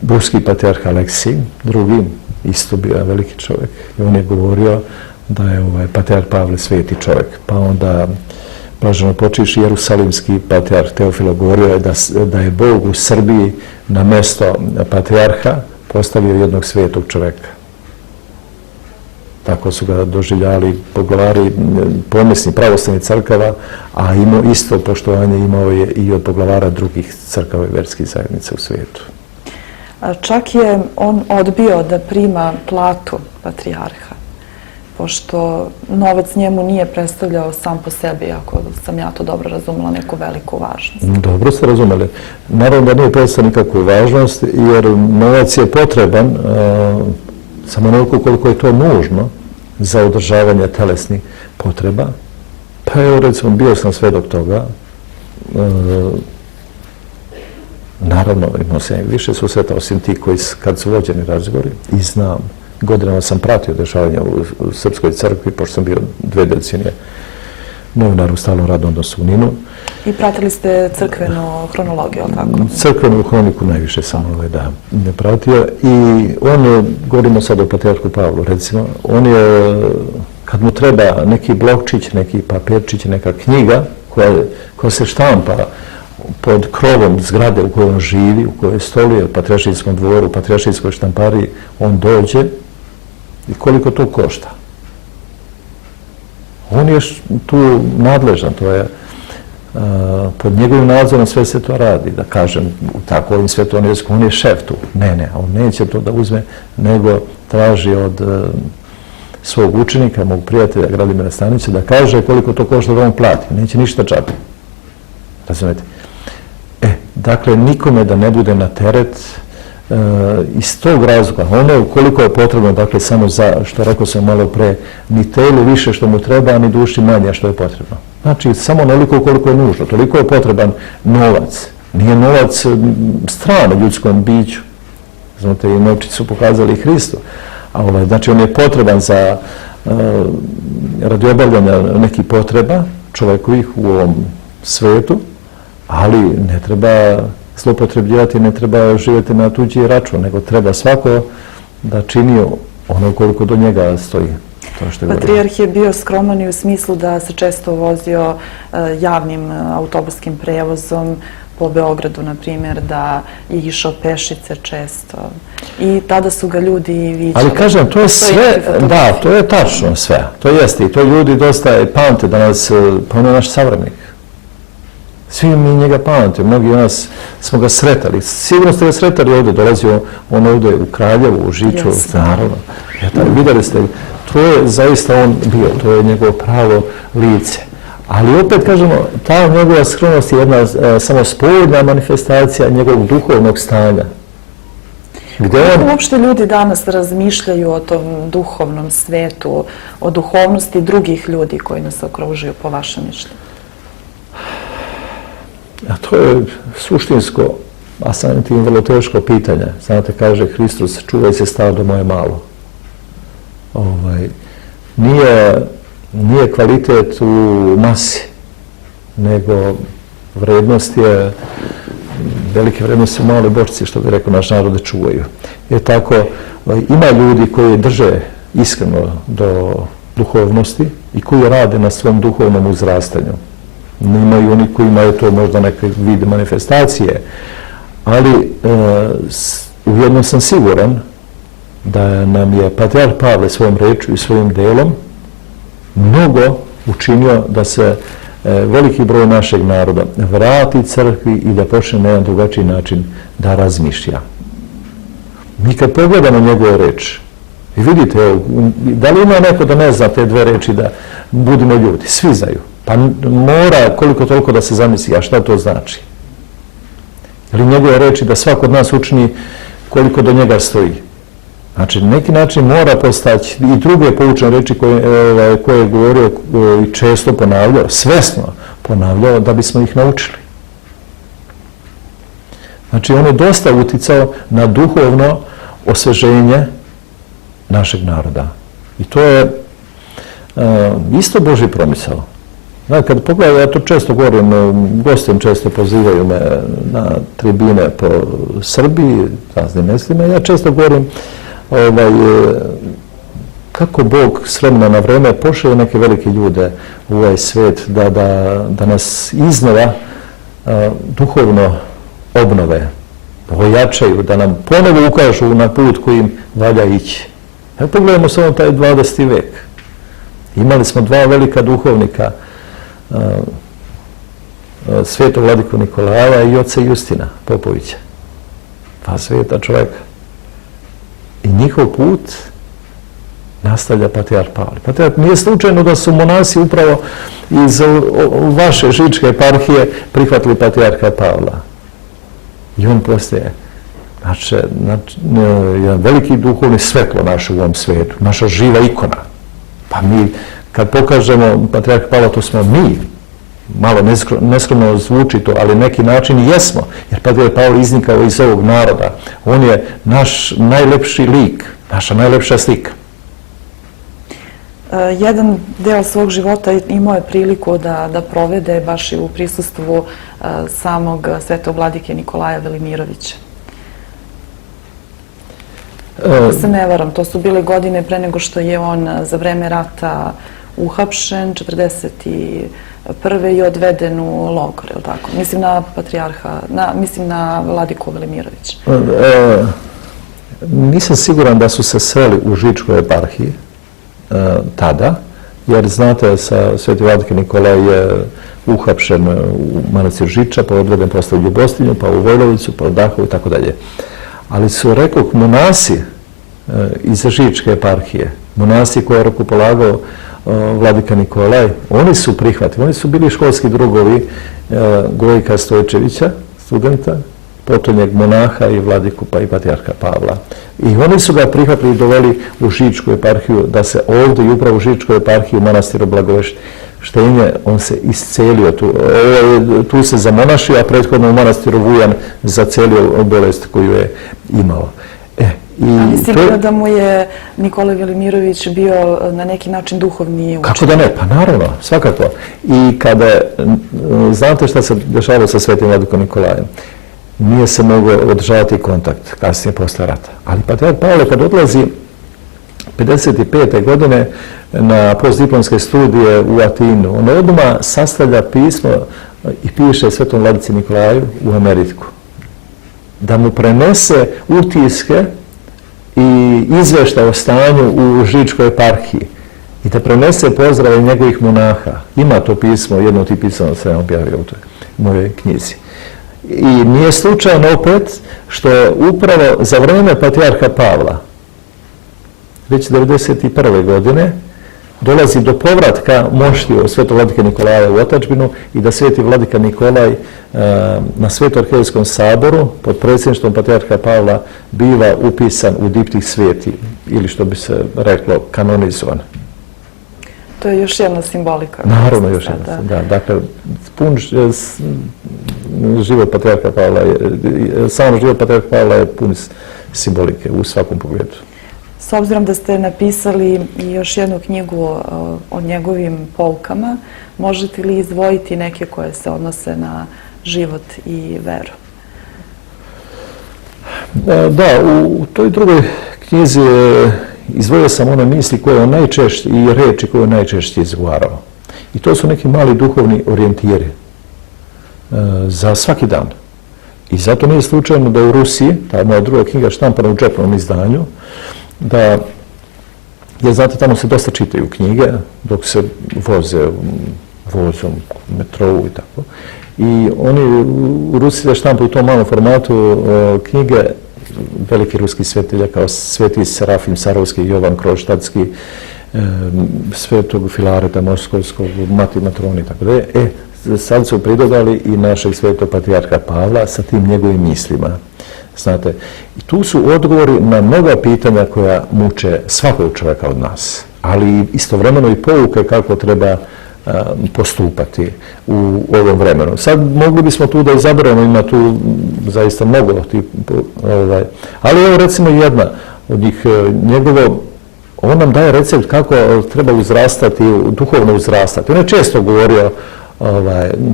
ruski patrijarh Aleksij, drugi, isto bio veliki čovjek, i on je govorio da je patrijarh Pavle sveti čovjek. Pa onda, blaženo počivši, jerusalimski patrijarh Teofilo govorio da je Bog u Srbiji na mesto patrijarha postavio jednog svetog čovjeka. Tako su ga doživljali poglavari pomesnih pravoslavnih crkava, a isto poštovanje imao je i od poglavara drugih crkava i verskih zajednica u svijetu. Čak je on odbio da prima platu patrijarha. pošto novac njemu nije predstavljao sam po sebi, ako sam ja to dobro razumela, neku veliku važnost. Dobro ste razumeli. Naravno da nije predstavljao nikakvu važnost, jer novac je potreban samo onoliko koliko je to nužno za održavanje telesnih potreba. Pa evo, recimo, bio sam svedok toga. Naravno, imao sam više susreta osim ti koji, kad su vođeni razgovori, i znam, godinama sam pratio dešavanja u Srpskoj crkvi, pošto sam bio 2 decenije novinar u stalnom radnom odnosu u Ninu. I pratili ste crkvenu hronologiju, ali tako? Crkvenu hroniku najviše sam ne pratio. I on, govorimo sad o patrijarhu Pavlu, recimo, on je, kad mu treba neki blokčić, neki papirčić, neka knjiga koja se štampa pod krovom zgrade u kojoj on živi, u kojoj stoluje, u Patrijaršijskom dvoru, u Patrijaršijskoj štampariji, on dođe i koliko to košta. On je tu nadležan, to je pod njegovim nadzorom sve se to radi, da kažem, u takovim svetovnim jezikom, on je šef tu. Ne, on neće to da uzme, nego traži od svog učenika, mog prijatelja Gradimira Stanića, da kaže koliko to košta da on plati. Neće ništa džabe. Razumete? Dakle, nikome da ne bude na teret iz tog razloga. Ono koliko je potrebno, dakle, samo za, što rekao sam malo pre, ni telu više što mu treba, ni duši manje što je potrebno. Znači, samo onoliko koliko je nužno. Toliko je potreban novac. Nije novac strano ljudskom biću. Znate, i novčići su pokazali i Hristu. Znači, on je potreban za radi obavljanja nekih potreba čovjekovih u ovom svetu, ali ne treba zloupotrebljavati, ne treba živjeti na tuđi račun, nego treba svako da čini ono koliko do njega stoji. Patrijarh je bio skroman i u smislu da se često vozio javnim autobuskim prevozom po Beogradu, na primjer, da je išao pešice često. I tada su ga ljudi viđali. Ali kažem, to je sve, da, to je tačno sve. To jeste i to ljudi dosta pamte danas, pa on je naš savremenik. Svi mi njega pamtimo, mnogi od nas smo ga sretali. Sigurno ste ga sretali ovdje, dolazio on ovdje u Kraljevu, u Žiču, naravno. Vidjeli ste, to je zaista on bio, to je njegovo pravo lice. Ali opet kažemo, ta njegova skronost je jedna samo spoljna manifestacija njegovog duhovnog stanja. Kako uopšte ljudi danas razmišljaju o tom duhovnom svetu, o duhovnosti drugih ljudi koji nas okružuju, po vašem mišljenju? A to je suštinsko, a samim tim vrlo teško pitanje. Znate, kaže Hristos, čuvaj se stado moje malo. Nije kvalitet u masi, nego vrednost je, velike vrednosti u male bočice, što bi rekao naš narod, da čuvaju. Jer tako, ima ljudi koji drže iskreno do duhovnosti i koji rade na svom duhovnom uzrastanju. Imaju oni koji imaju to možda neke vide manifestacije, ali u jednom sam siguran da nam je patrijarh Pavle svojom rečju i svojim delom mnogo učinio da se veliki broj našeg naroda vrati crkvi i da počne na jedan drugačiji način da razmišlja. Mi kad pogledamo njegove reči i vidite, da li ima neko da ne zna te 2 reči da budimo ljudi? Svi znaju. Pa mora koliko toliko da se zamisli, a šta to znači? Ili njegove reči da svako od nas učini koliko do njega stoji. Znači, na neki način mora postaći i druge poučene reči koje je govorio i često ponavljao, svesno ponavljao, da bismo ih naučili. Znači, on je dosta uticao na duhovno osveženje našeg naroda. I to je isto Božji promisao. Znači, kad pogledam, ja to često govorim, gostim često pozivaju me na tribine po Srbiji, raznim mjestima, ja često govorim kako Bog s vremena na vreme pošalje neke velike ljude u ovaj svijet da nas iznova duhovno obnove, ojačaju, da nam ponovo ukažu na put kojim valja ići. Evo pogledajmo samo taj 20. vek. Imali smo 2 velika duhovnika, Svetog vladiku Nikolaja i oca Justina Popovića. 2 sveta čovjeka. I njihov put nastavlja patrijarh Pavle. Nije slučajno da su monasi upravo iz vaše žičke eparhije prihvatili patrijarha Pavla. I on postaje jedan veliki duhovni svetlo naše u ovom svijetu, naša živa ikona. Pa mi, kad pokažemo patrijarha Pavla, to smo mi. Malo neskromno zvuči to, ali neki način i jesmo. Jer patrijarh Pavle iznikao iz ovog naroda. On je naš najlepši lik, naša najlepša slika. Jedan deo svog života imao je priliku da provede baš i u prisustvu samog svetog vladike Nikolaja Velimirovića. Ako se ne varam, to su bile godine pre nego što je on za vreme rata uhapšen, 1941. i odveden u logor, je li tako? Mislim na patrijarha, mislim na vladiku Velimirovića. Nisam siguran da su se sreli u Žičkoj eparhiji tada, jer znate, sveti vladika Nikolaj je uhapšen u manastir Žiča, pa odveden posle u Ljubostinju, pa u Vojlovicu, pa u Dahovu i tako dalje. Ali su, rekoh, monasi iz Žičke eparhije, monasi koje je rukopolagao vladika Nikolaj, oni su prihvatili, oni su bili školski drugovi Gojka Stojčevića, studenta, potonjeg monaha i vladiku pa i patrijarha Pavla. I oni su ga prihvatili i doveli u Žičku eparhiju, da se ovdje i upravo u Žičkoj eparhiji u manastiru Blagoveštenje, on se iscelio, tu se zamonašio, a prethodno u manastiru Vujan zacelio bolest koju je imao. Ali sigurno da mu je Nikola Velimirović bio na neki način duhovni učitelj. Kako da ne? Pa naravno, svakako. I kada, znate šta se dešavalo sa svetim vladikom Nikolajem? Nije se mogao održavati kontakt kasnije posle rata. Ali patrijarh Pavle kad odlazi 55. godine na postdiplomske studije u Atinu, on odmah sastavlja pismo i piše svetom vladici Nikolaju u Ameriku. Da mu prenese utiske i izveštaj o stanju u Žičkoj eparhiji i da prenese pozdrave njegovih monaha. Ima to pismo, jedno od tih pisama sam objavio u toj mojoj knjizi. I nije slučajno opet što upravo za vreme patrijarha Pavla, već 1991. godine, dolazi do povratka moštiju svetog vladike Nikolaja u otadžbinu i da sveti vladika Nikolaj na Sveto-arhijevskom saboru pod predsjedništvom patrijarha Pavla biva upisan u diptih sveti, ili što bi se reklo kanonizovan. To je još jedna simbolika. Naravno, još jedna. Da, dakle, pun život patrijarha Pavla, sam život patrijarha Pavla je pun simbolike u svakom pogledu. S obzirom da ste napisali i još jednu knjigu o njegovim poukama, možete li izdvojiti neke koje se odnose na život i veru? Da, u toj drugoj knjizi izdvojio sam one misli koje on najčešće i reči koje on najčešće izgovarao. I to su neki mali duhovni orijentiri za svaki dan. I zato nije slučajno da u Rusiji, ta moja druga knjiga štampana u džepnom izdanju, da, jer znate, tamo se dosta čitaju knjige dok se voze vozom, metrovu i tako. I oni u Rusiji štampaju u tom malom formatu knjige veliki ruski svetitelja kao sveti Serafim Sarovski, Jovan Kronštadtski, svetog Filareta Moskovskog, Mati Matroni i tako da je. Sad su pridodali i našeg svetog patrijarha Pavla sa tim njegovim mislima. Znate, i tu su odgovori na mnoga pitanja koja muče svakog čovjeka od nas, ali istovremeno i pouke kako treba postupati u ovom vremenu. Sad mogli bismo tu da izaberemo, ima tu zaista mnogo, ali evo recimo jedna od njih, on nam daje recept kako treba uzrastati, duhovno uzrastati. On je često govorio,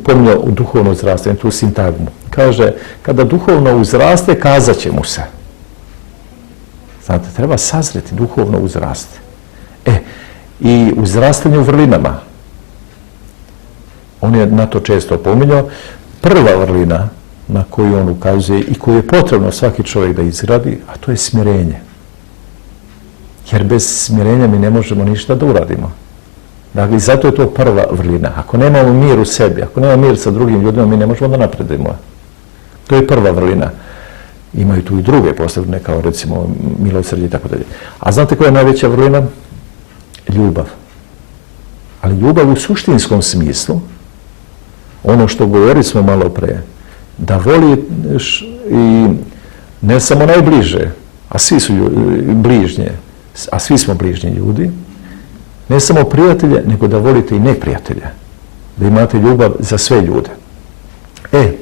pominjao u duhovno uzrastanje, tu sintagmu. Kaže, kada duhovno uzraste, kazat će mu se. Znate, treba sazreti, duhovno uzraste. I uzrastanje u vrlinama. On je na to često pominjao. Prva vrlina na koju on ukazuje i koju je potrebno svaki čovjek da izgradi, a to je smirenje. Jer bez smirenja mi ne možemo ništa da uradimo. Dakle, zato je to prva vrlina. Ako nemamo mir u sebi, ako nemamo mir sa drugim ljudima, mi ne možemo da napredujemo. To je prva vrlina. Imaju tu i druge posebne, kao recimo milosrđe i tako dalje. A znate koja je najveća vrlina? ljubav. Ali ljubav u suštinskom smislu, ono što govorili smo malo pre, da voliš i ne samo najbliže, a svi su bližnje, a svi smo bližnji ljudi, ne samo prijatelje, nego da volite i neprijatelje. Da imate ljubav za sve ljude.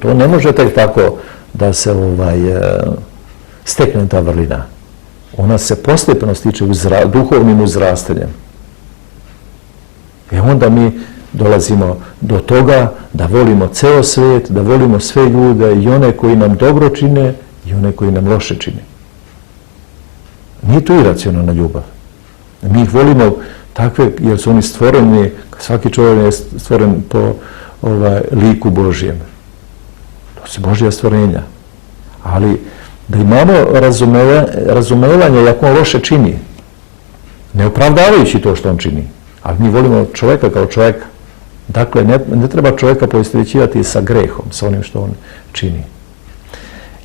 To ne može tek tako da se stekne ta vrlina. Ona se postepeno stiče duhovnim uzrastanjem. Onda mi dolazimo do toga da volimo ceo svijet, da volimo sve ljude, i one koji nam dobro čine i one koji nam loše čine. Nije to iracionalna ljubav. Mi ih volimo takve jer su oni stvoreni, svaki čovjek je stvoren po liku Božjem. To su Božja stvorenja. Ali da imamo razumevanje ako on loše čini, ne opravdavajući to što on čini, ali mi volimo čovjeka kao čovjeka. Dakle, ne treba čovjeka poistovjećivati sa grehom, sa onim što on čini.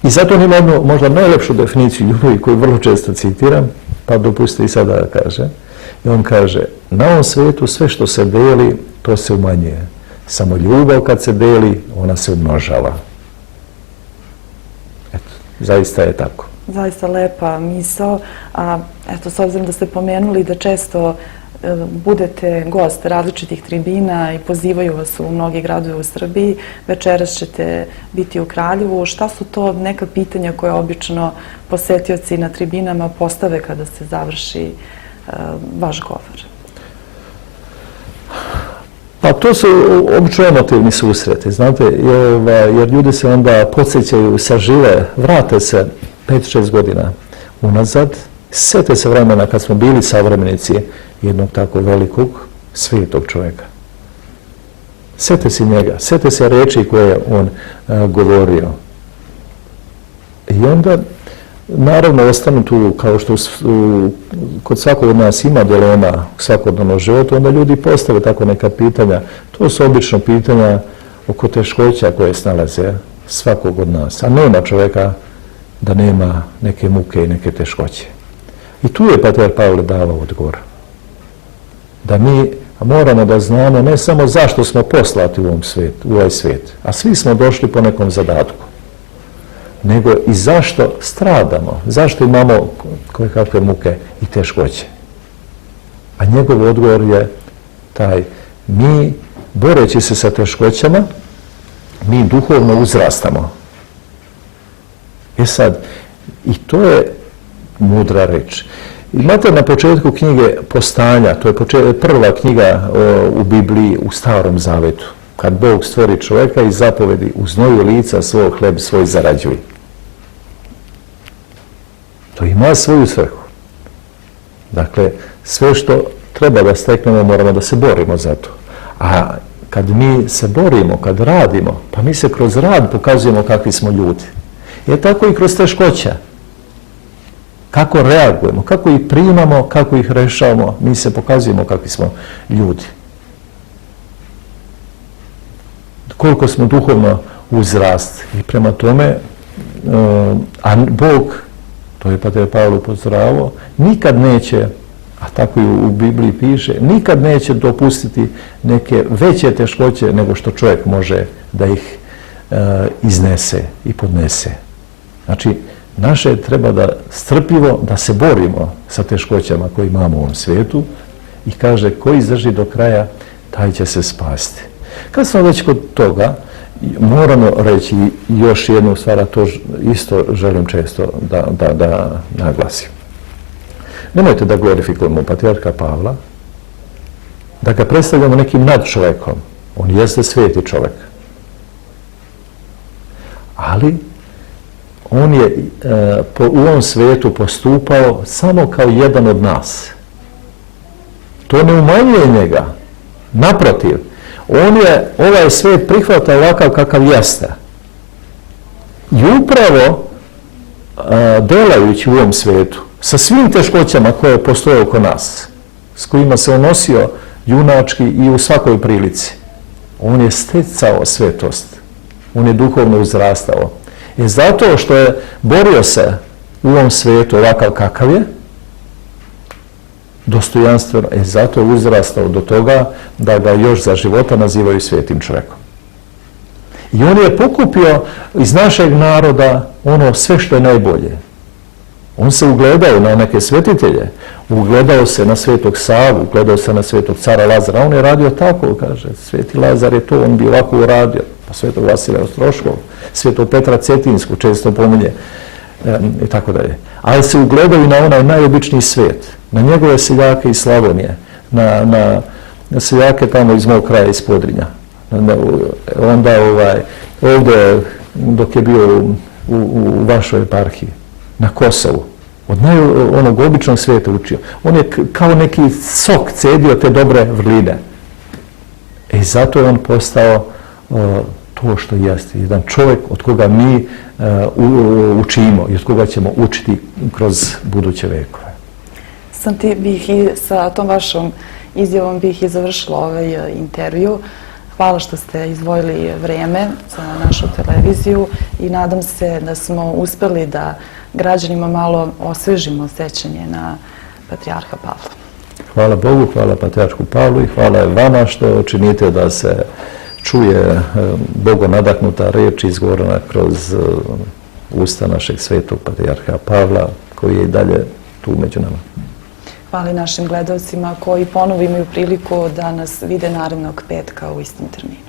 I zato on ima jednu možda najlepšu definiciju ljubavi koju vrlo često citiram, pa dopustite i sada da kažem. I on kaže, na ovom svijetu sve što se deli, to se umanjuje. Samo ljubav kad se deli, ona se umnožava. Eto, zaista je tako. Zaista lepa misao. Eto, s obzirom da ste pomenuli da često budete gost različitih tribina i pozivaju vas u mnogi gradove u Srbiji, večeras ćete biti u Kraljevu. Šta su to neka pitanja koje obično posetioci na tribinama postave kada se završi vaš govor? Pa to su obično emotivni susreti, znate, jer ljudi se onda podsjećaju, sažive, vrate se 5-6 godina unazad, sjete se vremena kad smo bili savremenici jednog tako velikog, svetog čovjeka. Sjete se njega, sjete se reči koje je on govorio. I onda, naravno, ostanu tu, kao što kod svakog od nas ima dilema u svakodnevnom životu, onda ljudi postave tako neka pitanja. To su obično pitanja oko teškoća koje snalaze svakog od nas. A nema čovjeka da nema neke muke i neke teškoće. I tu je pater Pavle davao odgovor. Da mi moramo da znamo ne samo zašto smo poslati u ovaj svijet, a svi smo došli po nekom zadatku, nego i zašto stradamo, zašto imamo koje kakve muke i teškoće. A njegov odgovor je taj, mi, boreći se sa teškoćama, mi duhovno uzrastamo. Sad, i to je mudra reč. Imate na početku knjige Postanja, to je prva knjiga u Bibliji u Starom Zavetu, kad Bog stvori čovjeka i zapovedi u znoju lica svog hleb svoj zarađuj. To ima svoju svrhu. Dakle, sve što treba da steknemo, moramo da se borimo za to. A kad mi se borimo, kad radimo, pa mi se kroz rad pokazujemo kakvi smo ljudi. Tako i kroz teškoća. Kako reagujemo, kako ih primamo, kako ih rešavamo, mi se pokazujemo kakvi smo ljudi. Koliko smo duhovno uzrasti. I prema tome, a Bog, to je pater Pavle upozoravao, nikad neće, a tako i u Bibliji piše, nikad neće dopustiti neke veće teškoće nego što čovjek može da ih iznese i podnese. Znači, naše treba da strpljivo, da se borimo sa teškoćama koje imamo u ovom svijetu i kaže, ko izdrži do kraja, taj će se spasti. Kad smo već kod toga, moramo reći još jednu stvar, a to isto želim često da naglasim. Nemojte da glorifikujemo patrijarha Pavla, da ga predstavljamo nekim nadčovekom. On jeste sveti čovjek. Ali on je u ovom svijetu postupao samo kao jedan od nas. To ne umanjuje njega. Naprotiv, on je ovaj svijet prihvatao ovakav kakav jeste. I upravo delajući u ovom svijetu, sa svim teškoćama koje postoje oko nas, s kojima se on nosio junački i u svakoj prilici, on je stecao svetost. On je duhovno uzrastao. I zato što je borio se u ovom svijetu ovakav kakav je, dostojanstveno. Zato je uzrastao do toga da ga još za života nazivaju svetim čovjekom. I on je pokupio iz našeg naroda ono sve što je najbolje. On se ugledao na neke svetitelje, ugledao se na svetog Savu, ugledao se na svetog cara Lazara. On je radio tako, kaže, sveti Lazar je to, on bi ovako uradio. Pa svetog Vasilija Ostroškog, svetog Petra Cetinskog, često pominje, i tako dalje. Ali se ugledao i na onaj najobičniji svet, na njegove seljake iz Slavonije, na seljake tamo iz mog kraja, iz Podrinja. Onda ovdje, dok je bio u vašoj eparhiji, na Kosovu, od onog običnog svijeta učio. On je kao neki sok cedio te dobre vrline. I zato je on postao to što jeste. Jedan čovjek od koga mi učimo i od koga ćemo učiti kroz buduće vekove. Sa tom vašom izjavom bih i završila ovaj intervju. Hvala što ste izdvojili vreme za našu televiziju i nadam se da smo uspeli da građanima malo osvežimo sećanje na patrijarha Pavla. Hvala Bogu, hvala patrijarhu Pavlu i hvala vama što činite da se čuje Bogom nadahnuta reč izgovorena kroz usta našeg svetog patrijarha Pavla, koji je i dalje tu među nama. Hvala i našim gledalcima koji ponovo imaju priliku da nas vide narednog petka u istom terminu.